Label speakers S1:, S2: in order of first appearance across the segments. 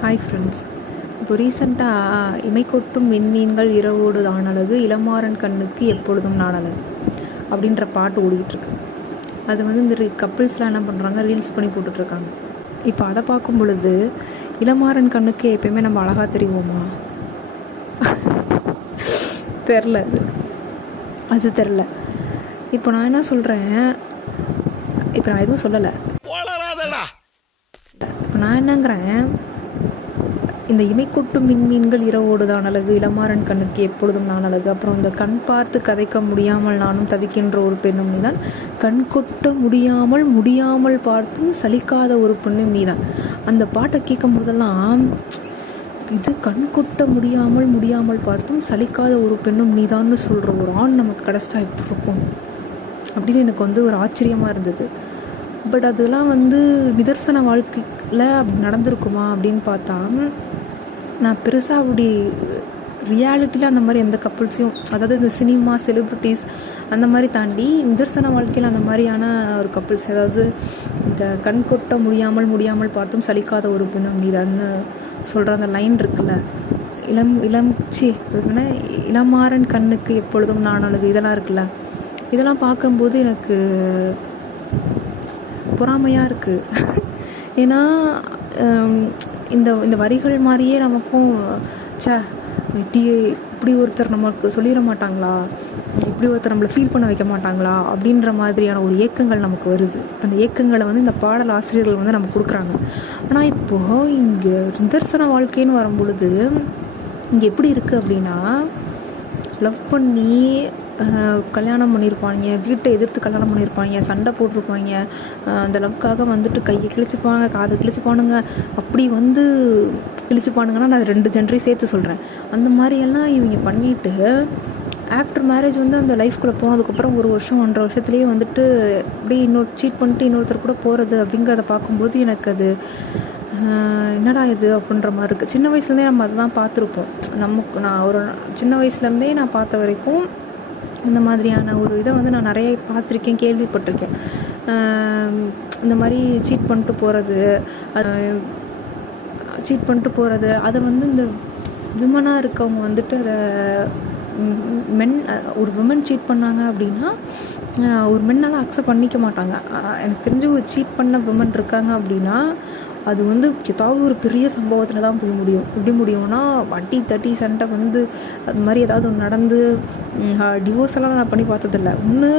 S1: Hi friends இப்போ ரீசெண்டாக இமை கொட்டும் விண்மீன்கள் இரவோடு தானழகு இளமாறன் கண்ணுக்கு எப்பொழுதும் நானழகு அப்படின்ற பாட்டு ஓடிக்கிட்டுருக்கு. அது வந்து இந்த கப்பிள்ஸ்லாம் என்ன பண்ணுறாங்க ரீல்ஸ் பண்ணி போட்டுட்ருக்காங்க. இப்போ அதை பார்க்கும் பொழுது இளமாறன் கண்ணுக்கு எப்பயுமே நம்ம அழகாக தெரியுவோமா தெரில அது. அது தெரில இப்போ நான் என்ன சொல்கிறேன் இப்போ நான் எதுவும் சொல்லலை. இப்போ நான் என்னங்கிறேன் இந்த இமை கொட்டும் மின்மீன்கள் இரவோடு தான் அழகு. இளமாறன் கண்ணுக்கு எப்பொழுதும் நான் அழகு. அப்புறம் இந்த கண் பார்த்து கதைக்க முடியாமல் நானும் தவிக்கின்ற ஒரு பெண்ணும் நீதான். கண் கொட்ட முடியாமல் முடியாமல் பார்த்தும் சலிக்காத ஒரு பெண்ணும் நீதான். அந்த பாட்டை கேட்கும் போதெல்லாம் இது கண் கொட்ட முடியாமல் முடியாமல் பார்த்தும் சலிக்காத ஒரு பெண்ணும் நீதான்னு சொல்கிற ஒரு ஆண் நமக்கு கிடச்சா எப்படி இருக்கும். அப்படின்னு எனக்கு வந்து ஒரு ஆச்சரியமாக இருந்தது. பட் அதெல்லாம் வந்து நிதர்சன வாழ்க்கையில் அப்படி நடந்திருக்குமா அப்படின்னு பார்த்தா நான் பெருசாக அப்படி ரியாலிட்டியில் அந்த மாதிரி எந்த கப்புள்ஸையும் அதாவது இந்த சினிமா செலிப்ரிட்டிஸ் அந்த மாதிரி தாண்டி நிதர்சன வாழ்க்கையில் அந்த மாதிரியான ஒரு கப்புள்ஸ் ஏதாவது இந்த கண் கொட்ட முடியாமல் முடியாமல் பார்த்தும் சலிக்காத ஒரு பெண்ணும் நீதான்னு சொல்கிற அந்த லைன் இருக்குல்ல. இளம் இளம் சி அதுக்குன்னா இளமாறன் கண்ணுக்கு எப்பொழுதும் நான் அழகு இதெல்லாம் இருக்குல்ல. இதெல்லாம் பார்க்கும்போது எனக்கு பொறாமையாக இருக்குது ஏன்னா இந்த இந்த வரிகள் மாதிரியே நமக்கும் சே இப்படி இப்படி ஒருத்தர் நமக்கு சொல்லிட மாட்டாங்களா? இப்படி ஒருத்தர் நம்மளை ஃபீல் பண்ண வைக்க மாட்டாங்களா? அப்படின்ற மாதிரியான ஒரு ஏக்கங்கள் நமக்கு வருது. அந்த ஏக்கங்களை வந்து இந்த பாடல் ஆசிரியர்கள் வந்து நமக்கு கொடுக்குறாங்க. ஆனால் இப்போது இங்கே நிதர்சன வாழ்க்கைன்னு வரும் பொழுது இங்கே எப்படி இருக்குது அப்படின்னா லவ் பண்ணி கல்யாணம் பண்ணியிருப்பாங்க வீட்டை எதிர்த்து கல்யாணம் பண்ணியிருப்பாங்க சண்டை போட்டிருப்பாங்க. அந்த லவ்க்காக வந்துட்டு கையை கிழிச்சுப்பாங்க காதை கிழிச்சுப்பானுங்க. அப்படி வந்து கிழிச்சுப்பானுங்கன்னா நான் ரெண்டு ஜென்ரையும் சேர்த்து சொல்கிறேன் அந்த மாதிரியெல்லாம் இவங்க பண்ணிவிட்டு ஆஃப்டர் மேரேஜ் வந்து அந்த லைஃப்குள்ளே போனதுக்கப்புறம் ஒரு வருஷம் ஒன்றரை வருஷத்துலேயே வந்துட்டு அப்படியே இன்னொரு சீட் பண்ணிட்டு இன்னொருத்தர் கூட போகிறது அப்படிங்கிறத பார்க்கும்போது எனக்கு அது என்னடா இது அப்படின்ற மாதிரி இருக்குது சின்ன வயசுலேருந்தே நம்ம அதெல்லாம் பார்த்துருப்போம். நமக்கு நான் ஒரு சின்ன வயசுலேருந்தே நான் பார்த்த வரைக்கும் இந்த மாதிரியான ஒரு இதை வந்து நான் நிறைய பார்த்துருக்கேன் கேள்விப்பட்டிருக்கேன். இந்த மாதிரி சீட் பண்ணிட்டு போகிறது சீட் பண்ணிட்டு போகிறது அதை வந்து இந்த விமனாக இருக்கவங்க வந்துட்டு அதை மென் ஒரு விமன் சீட் பண்ணாங்க அப்படின்னா ஒரு மென்னால் அக்செப்ட் பண்ணிக்க மாட்டாங்க. எனக்கு தெரிஞ்சு ஒரு சீட் பண்ண விமன் இருக்காங்க அப்படின்னா அது வந்து ஏதாவது ஒரு பெரிய சம்பவத்தில் தான் போய் முடியும். எப்படி முடியும்னா வட்டி தட்டி சண்டை வந்து அது மாதிரி ஏதாவது ஒன்று நடந்து டிவோர்ஸ் எல்லாம் நான் பண்ணி பார்த்ததில்ல. ஒன்று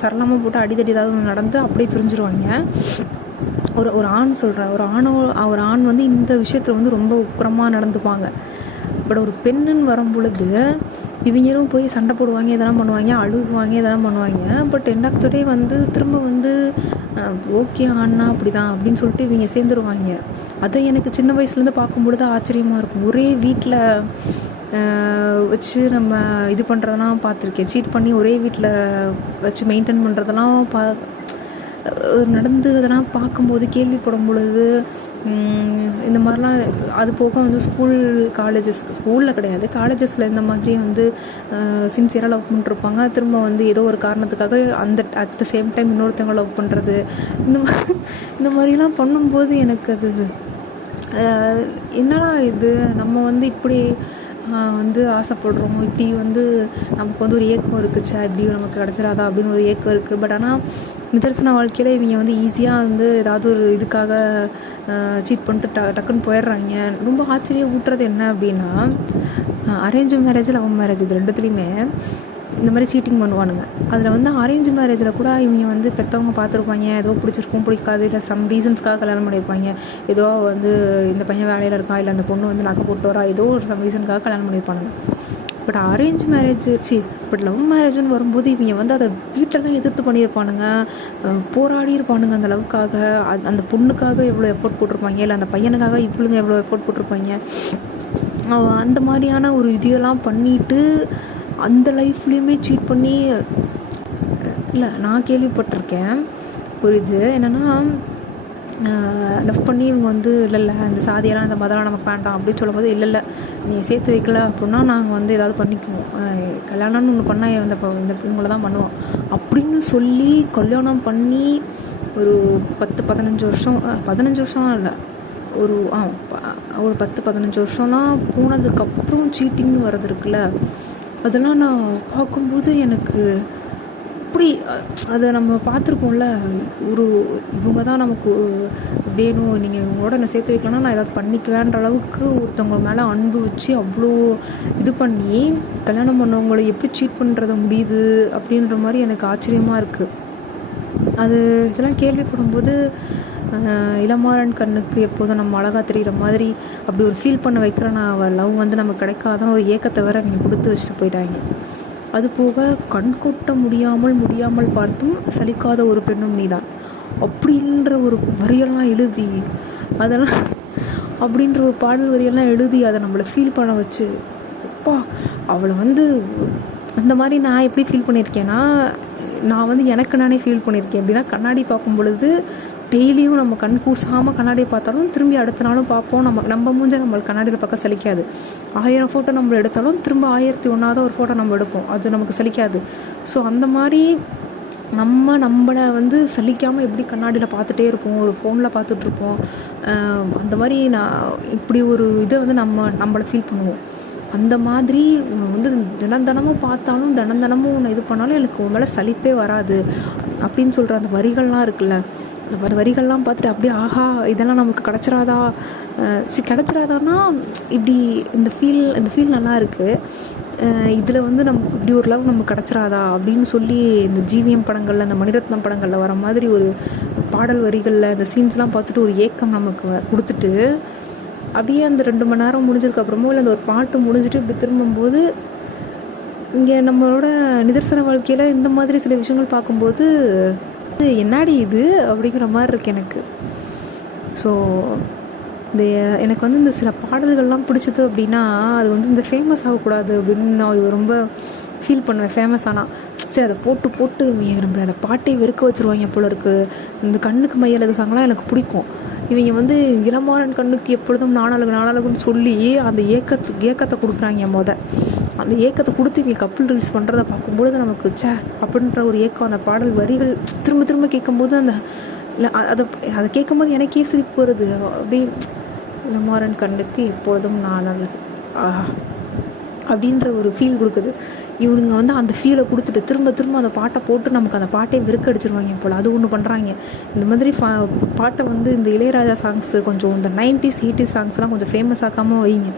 S1: சரளமாக போட்டு அடித்தடி ஏதாவது ஒன்று நடந்து அப்படியே பிரிஞ்சிருவாங்க. ஒரு ஒரு ஆண் சொல்கிறேன் ஒரு ஆணோ ஒரு ஆண் வந்து இந்த விஷயத்தில் வந்து ரொம்ப உக்கிரமாக நடந்துப்பாங்க. பட் ஒரு பெண்ணுன்னு வரும் பொழுது இவங்களும் போய் சண்டை போடுவாங்க இதெல்லாம் பண்ணுவாங்க அழுகுவாங்க இதெல்லாம் பண்ணுவாங்க. But end of the day வந்து திரும்ப வந்து ஓகே அண்ணா அப்படி தான் அப்படின்னு சொல்லிட்டு இவங்க சேர்ந்துருவாங்க. அதை எனக்கு சின்ன வயசுலேருந்து பார்க்கும்பொழுது ஆச்சரியமாக இருக்கும். ஒரே வீட்டில் வச்சு நம்ம இது பண்ணுறதெல்லாம் பார்த்துருக்கேன். சீட் பண்ணி ஒரே வீட்டில் வச்சு மெயின்டைன் பண்ணுறதெல்லாம் பா நடந்து அதெல்லாம் பார்க்கும்போது கேள்விப்படும் பொழுது இந்த மாதிரிலாம் அது போக வந்து ஸ்கூல் காலேஜஸ் ஸ்கூலில் கிடையாது. காலேஜஸில் இந்த மாதிரி வந்து சின்சியராக லவ் பண்ணிருப்பாங்க திரும்ப வந்து ஏதோ ஒரு காரணத்துக்காக அந்த அட் த சேம் டைம் இன்னொருத்தவங்க லவ் பண்ணுறது இந்த மாதிரி இந்த மாதிரிலாம் பண்ணும்போது எனக்கு அது என்னடா இது? நம்ம வந்து இப்படி வந்து ஆசைப்படுறோம் இப்படி வந்து நமக்கு வந்து ஒரு ஏக்கம் இருக்குச்சா இப்படி நமக்கு கிடச்சிடாதா அப்படின்னு ஒரு ஏக்கம் இருக்குது பட் ஆனால் நிதர்சன வாழ்க்கையில் இவங்க வந்து ஈஸியாக வந்து ஏதாவது ஒரு இதுக்காக சீட் பண்ணிட்டு ட டக்குன்னு போயிடுறாங்க. ரொம்ப ஆச்சரியம் ஊட்டுறது என்ன அப்படின்னா அரேஞ்ச் மேரேஜ் லவ் மேரேஜ் இது ரெண்டுத்துலேயுமே இந்த மாதிரி சீட்டிங் பண்ணுவானுங்க. அதில் வந்து அரேஞ்ச் மேரேஜில் கூட இவங்க வந்து பெற்றவங்க பார்த்துருப்பாங்க. ஏதோ பிடிச்சிருக்கும் பிடிக்காது. இல்லை சம் ரீசன்ஸ்க்காக கல்யாணம் பண்ணியிருப்பாங்க. ஏதோ வந்து இந்த பையன் வேலையில் இருக்கான். இல்லை அந்த பொண்ணு வந்து நகை போட்டு வரா. ஏதோ ஒரு சம் ரீசனுக்காக கல்யாணம் பண்ணியிருப்பானுங்க. பட் அரேஞ்ச் மேரேஜ் சி பட் லவ் மேரேஜ்னு வரும்போது இவங்க வந்து அதை வீட்டிலலாம் எதிர்த்து பண்ணியிருப்பானுங்க. போராடி இருப்பானுங்க அந்த லவ்க்காக அந்த பொண்ணுக்காக எவ்வளோ எஃபோர்ட் போட்டிருப்பாங்க. இல்லை அந்த பையனுக்காக இவளுங்க எவ்வளோ எஃபோர்ட் போட்டிருப்பாங்க. அந்த மாதிரியான ஒரு இதெல்லாம் பண்ணிவிட்டு அந்த லைஃப்லேயுமே சீட் பண்ணி இல்லை நான் கேள்விப்பட்டிருக்கேன். ஒரு இது என்னென்னா லவ் பண்ணி இவங்க வந்து இல்லை இல்லை இந்த சாதியெல்லாம் அந்த மதம்லாம் நமக்கு வேண்டாம். அப்படின்னு சொல்லும்போது இல்லை இல்லை நீ சேர்த்து வைக்கல அப்படின்னா நாங்கள் வந்து ஏதாவது பண்ணிக்குவோம். கல்யாணம்னு ஒன்று பண்ணால் இந்த இந்த இவங்கள தான் பண்ணுவோம். அப்படின்னு சொல்லி கல்யாணம் பண்ணி ஒரு பத்து பதினஞ்சு வருஷம் பதினஞ்சு வருஷம்லாம் இல்லை. ஒரு ஆ ஒரு பத்து பதினஞ்சு வருஷம்லாம் போனதுக்கப்புறம் சீட்டிங்னு வர்றது இருக்குல்ல. அதெல்லாம் நான் பார்க்கும்போது எனக்கு அப்படி அதை நம்ம பார்த்துருக்கோம்ல ஒரு இவங்க தான் நமக்கு வேணும் நீங்கள் இவங்களோட என்னை சேர்த்து வைக்கலன்னா நான் ஏதாவது பண்ணிக்குவேன்ற அளவுக்கு ஒருத்தவங்க மேலே அன்பு வச்சு அவ்வளோ இது பண்ணி கல்யாணம் பண்ணவங்களை எப்படி சீட் பண்ணுறத முடியுது அப்படின்ற மாதிரி எனக்கு ஆச்சரியமாக இருக்குது அது இதெல்லாம் கேள்விப்படும்போது போது இளமாறன் கண்ணுக்கு எப்போதும் நம்ம அழகாக தெரிகிற மாதிரி அப்படி ஒரு ஃபீல் பண்ண வைக்கிற நான் லவ் வந்து நமக்கு கிடைக்காதான் ஒரு ஏக்கத்தை வேற அவங்க கொடுத்து வச்சுட்டு போயிட்டாங்க. அது போக கண் கொட்ட முடியாமல் முடியாமல் பார்த்தும் சலிக்காத ஒரு பெண்ணும் நீதான். அப்படின்ற ஒரு வரியெல்லாம் எழுதி அதெல்லாம் அப்படின்ற ஒரு பாடல் வரியெல்லாம் எழுதி அதை நம்மளை ஃபீல் பண்ண வச்சு அப்பா அவளை வந்து அந்த மாதிரி நான் எப்படி ஃபீல் பண்ணியிருக்கேன்னா நான் வந்து எனக்கு நானே ஃபீல் பண்ணியிருக்கேன். எப்படின்னா கண்ணாடி பார்க்கும் பொழுது டெய்லியும் நம்ம கண் கூசாமல் கண்ணாடியை பார்த்தாலும் திரும்பி அடுத்த நாளும் பார்ப்போம். நம்ம நம்ம மூஞ்ச நம்மளுக்கு கண்ணாடியில் பார்க்க சலிக்காது. ஆயிரம் ஃபோட்டோ நம்ம எடுத்தாலும் திரும்ப ஆயிரத்தி ஒன்றாவது ஒரு ஃபோட்டோ நம்ம எடுப்போம். அது நமக்கு சலிக்காது. ஸோ அந்த மாதிரி நம்ம நம்மளை வந்து சலிக்காமல் எப்படி கண்ணாடியில் பார்த்துட்டே இருப்போம்? ஒரு ஃபோனில் பார்த்துட்ருப்போம் அந்த மாதிரி நான் இப்படி ஒரு இதை வந்து நம்ம நம்மளை ஃபீல் பண்ணுவோம். அந்த மாதிரி உன்னை வந்து தினம் தினமும் பார்த்தாலும் தினம் தினமும் உன்னை இது பண்ணாலும் எனக்கு உன் மேலே சலிப்பே வராது. அப்படின்னு சொல்கிற அந்த வரிகள்லாம் இருக்குல்ல அந்த வ- வரிகள்லாம் பார்த்துட்டு அப்படியே ஆஹா இதெல்லாம் நமக்கு கிடச்சிராதா? சரி கிடச்சிராதான்னா இப்படி இந்த ஃபீல் இந்த ஃபீல் நல்லா இருக்குது இதில் வந்து நம்ம இப்படி ஒரு லவ் நமக்கு கிடச்சிராதா? அப்படின்னு சொல்லி இந்த ஜிவிஎம் படங்களில் இந்த மணிரத்னம் படங்களில் வர மாதிரி ஒரு பாடல் வரிகளில் இந்த சீன்ஸ்லாம் பார்த்துட்டு ஒரு ஏக்கம் நமக்கு கொடுத்துட்டு அப்படியே அந்த ரெண்டு மணி நேரம் முடிஞ்சதுக்கப்புறமோ இல்லை அந்த ஒரு பாட்டு முடிஞ்சுட்டு இப்படி திரும்பும்போது இங்கே நம்மளோட நிதர்சன வாழ்க்கையில் இந்த மாதிரி சில விஷயங்கள் பார்க்கும்போது பார்த்து என்னடி இது? அப்படிங்கிற மாதிரி இருக்கு எனக்கு. ஸோ இந்த எனக்கு வந்து இந்த சில பாடல்கள்லாம் பிடிச்சது அப்படின்னா அது வந்து இந்த ஃபேமஸ் ஆகக்கூடாது அப்படின்னு நான் ரொம்ப ஃபீல் பண்ணுவேன். ஃபேமஸ் ஆனால் சரி அதை போட்டு போட்டு நம்மளை அந்த பாட்டை வெறுக்க வச்சுருவாங்க போல இருக்குது இந்த கண்ணுக்கு மையலகு சாங்லாம் எனக்கு பிடிக்கும். இவங்க வந்து இளமாறன் கண்ணுக்கு எப்பொழுதும் நானாளுக்கு நானாளுக்குன்னு சொல்லி அந்த ஏக்கத்துக்கு ஏக்கத்தை கொடுக்குறாங்க மொதல் அந்த ஏக்கத்தை கொடுத்து இவங்க கப்புள் ரீல்ஸ் பண்ணுறத பார்க்கும்பொழுது நமக்கு ச்சே அப்படின்ற ஒரு ஏக்கம் அந்த பாடல் வரிகள் திரும்ப திரும்ப கேட்கும்போது அந்த இல்லை அதை அதை கேட்கும்போது எனக்கே சிரிப்பு வருது. அப்படியே இளமாறன் கண்ணுக்கு எப்பொழுதும் நான் நல்லது ஆஹா அப்படின்ற ஒரு ஃபீல் கொடுக்குது. இவனுங்க வந்து அந்த ஃபீலை கொடுத்துட்டு திரும்ப திரும்ப அந்த பாட்டை போட்டு நமக்கு அந்த பாட்டை வெறுக்கடிச்சிருவாங்க போல். அது ஒன்று பண்ணுறாங்க இந்த மாதிரி ஃபா பாட்டை வந்து இந்த இளையராஜா சாங்ஸு கொஞ்சம் இந்த நைன்டிஸ் எயிட்டிஸ் சாங்ஸ்லாம் கொஞ்சம் ஃபேமஸ் ஆக்காமல் வைங்க.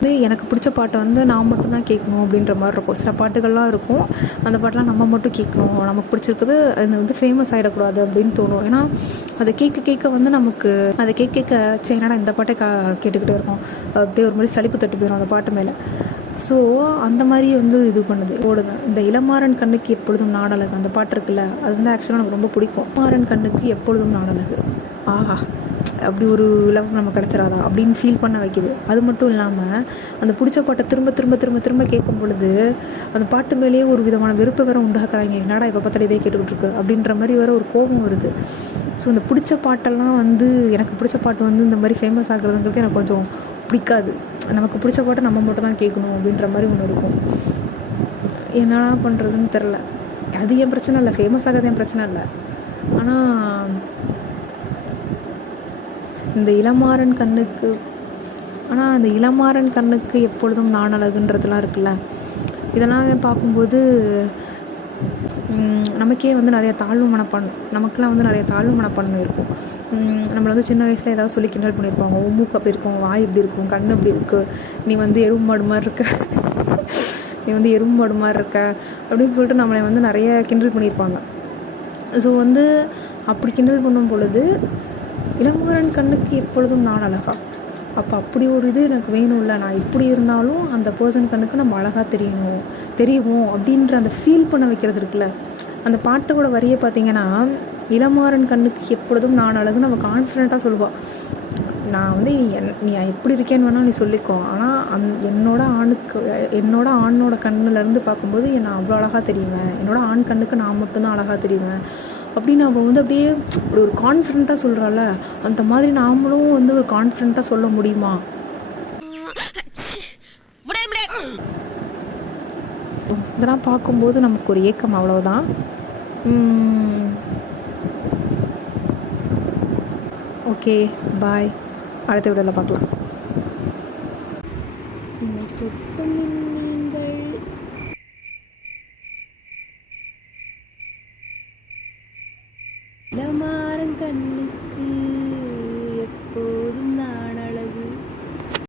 S1: வந்து எனக்கு பிடிச்ச பாட்டை வந்து நான் மட்டும்தான் கேட்கணும் அப்படின்ற மாதிரி இருக்கும். சில பாட்டுகள்லாம் இருக்கும். அந்த பாட்டெலாம் நம்ம மட்டும் கேட்கணும். நமக்கு பிடிச்சிருக்குது அது வந்து ஃபேமஸ் ஆகிடக்கூடாது அப்படின்னு தோணும். ஏன்னா அதை கேட்க கேட்க வந்து நமக்கு அதை கேட்க கேட்க சரி என்னடா இந்த பாட்டை கா கேட்டுக்கிட்டே இருக்கோம். அப்படியே ஒரு மாதிரி சலிப்பு தட்டு போயிடும் அந்த பாட்டு மேலே. ஸோ அந்த மாதிரி வந்து இது பண்ணுது. ஓடுது. இந்த இளமாறன் கண்ணுக்கு எப்பொழுதும் நாடலகு அந்த பாட்டு இருக்குல்ல அது வந்து ஆக்சுவலாக எனக்கு ரொம்ப பிடிக்கும். மாறன் கண்ணுக்கு எப்பொழுதும் நாடலகு ஆஹா. அப்படி ஒரு லவ் நம்ம கிடச்சிடாதா அப்படின்னு ஃபீல் பண்ண வைக்குது. அது மட்டும் இல்லாமல் அந்த பிடிச்ச பாட்டை திரும்ப திரும்ப திரும்ப திரும்ப கேட்கும் பொழுது அந்த பாட்டு மேலேயே ஒரு விதமான வெறுப்பை வேற உண்டாக்குறாங்க. என்னடா இப்போ பார்த்தாலும் இதே கேட்டுக்கிட்டு இருக்கு? அப்படின்ற மாதிரி வேற ஒரு கோபம் வருது. ஸோ இந்த பிடிச்ச பாட்டெல்லாம் வந்து எனக்கு பிடிச்ச பாட்டு வந்து இந்த மாதிரி ஃபேமஸ் ஆகுறதுங்கிறது எனக்கு கொஞ்சம் பிடிக்காது. நமக்கு பிடிச்ச பாட்டை நம்ம மட்டும் தான் கேட்கணும் அப்படின்ற மாதிரி ஒன்று இருக்கும். என்ன பண்ணுறதுன்னு தெரில அது என் பிரச்சனை இல்லை. ஃபேமஸ் ஆகிறது என் பிரச்சனை இல்லை. ஆனால் இந்த இளமாறன் கண்ணுக்கு ஆனால் அந்த இளமாறன் கண்ணுக்கு எப்பொழுதும் நான் அழகுன்றதுலாம் இருக்குல்ல. இதெல்லாம் பார்க்கும்போது நமக்கே வந்து நிறைய தாழ்வு மனப்பான் நமக்கெல்லாம் வந்து நிறைய தாழ்வு மனப்பான்மை இருக்கும். நம்மளை வந்து சின்ன வயசில் ஏதாவது சொல்லி கிண்டல் பண்ணியிருப்பாங்க. உன் மூக்கு அப்படி இருக்கும் வாய் இப்படி இருக்கும் கண் அப்படி இருக்கு நீ வந்து எறும்பு மாடு மாதிரி இருக்க நீ வந்து எறும்பு மாடு மாதிரி இருக்க அப்படின்னு சொல்லிட்டு நம்மளை வந்து நிறைய கிண்டல் பண்ணியிருப்பாங்க. ஸோ வந்து அப்படி கிண்டல் பண்ணும் பொழுது இளமாறன் கண்ணுக்கு எப்பொழுதும் நான் அழகா. அப்போ அப்படி ஒரு இது எனக்கு வேணும்ல நான் இப்படி இருந்தாலும் அந்த பர்சன் கண்ணுக்கு நம்ம அழகாக தெரியணும் தெரியும் அப்படின்ற அந்த ஃபீல் பண்ண வைக்கிறது இருக்குல்ல. அந்த பாட்டோட வரியை பார்த்தீங்கன்னா இளமாறன் கண்ணுக்கு எப்பொழுதும் நான் அழகு நம்ம கான்ஃபிடெண்ட்டாக சொல்லுவாள் நான் வந்து என் நீ எப்படி இருக்கேன்னு வேணால் நீ சொல்லிக்கோ. ஆனால் அந் என்னோட ஆணுக்கு என்னோட ஆணோட கண்ணுலேருந்து பார்க்கும்போது நான் அவ்வளோ அழகாக தெரியுவேன் என்னோட ஆண் கண்ணுக்கு நான் மட்டும்தான் அழகாக தெரியுவேன் அப்படின்னு அவள் வந்து அப்படியே அப்படி ஒரு கான்ஃபிடெண்ட்டாக சொல்கிறாள் அந்த மாதிரி நாமளும் வந்து ஒரு கான்ஃபிடெண்ட்டாக சொல்ல முடியுமா? இதெல்லாம் பார்க்கும்போது நமக்கு ஒரு ஏக்கம் அவ்வளவுதான். ஓகே பாய் அடுத்த வீடியோவில் பார்க்கலாம்.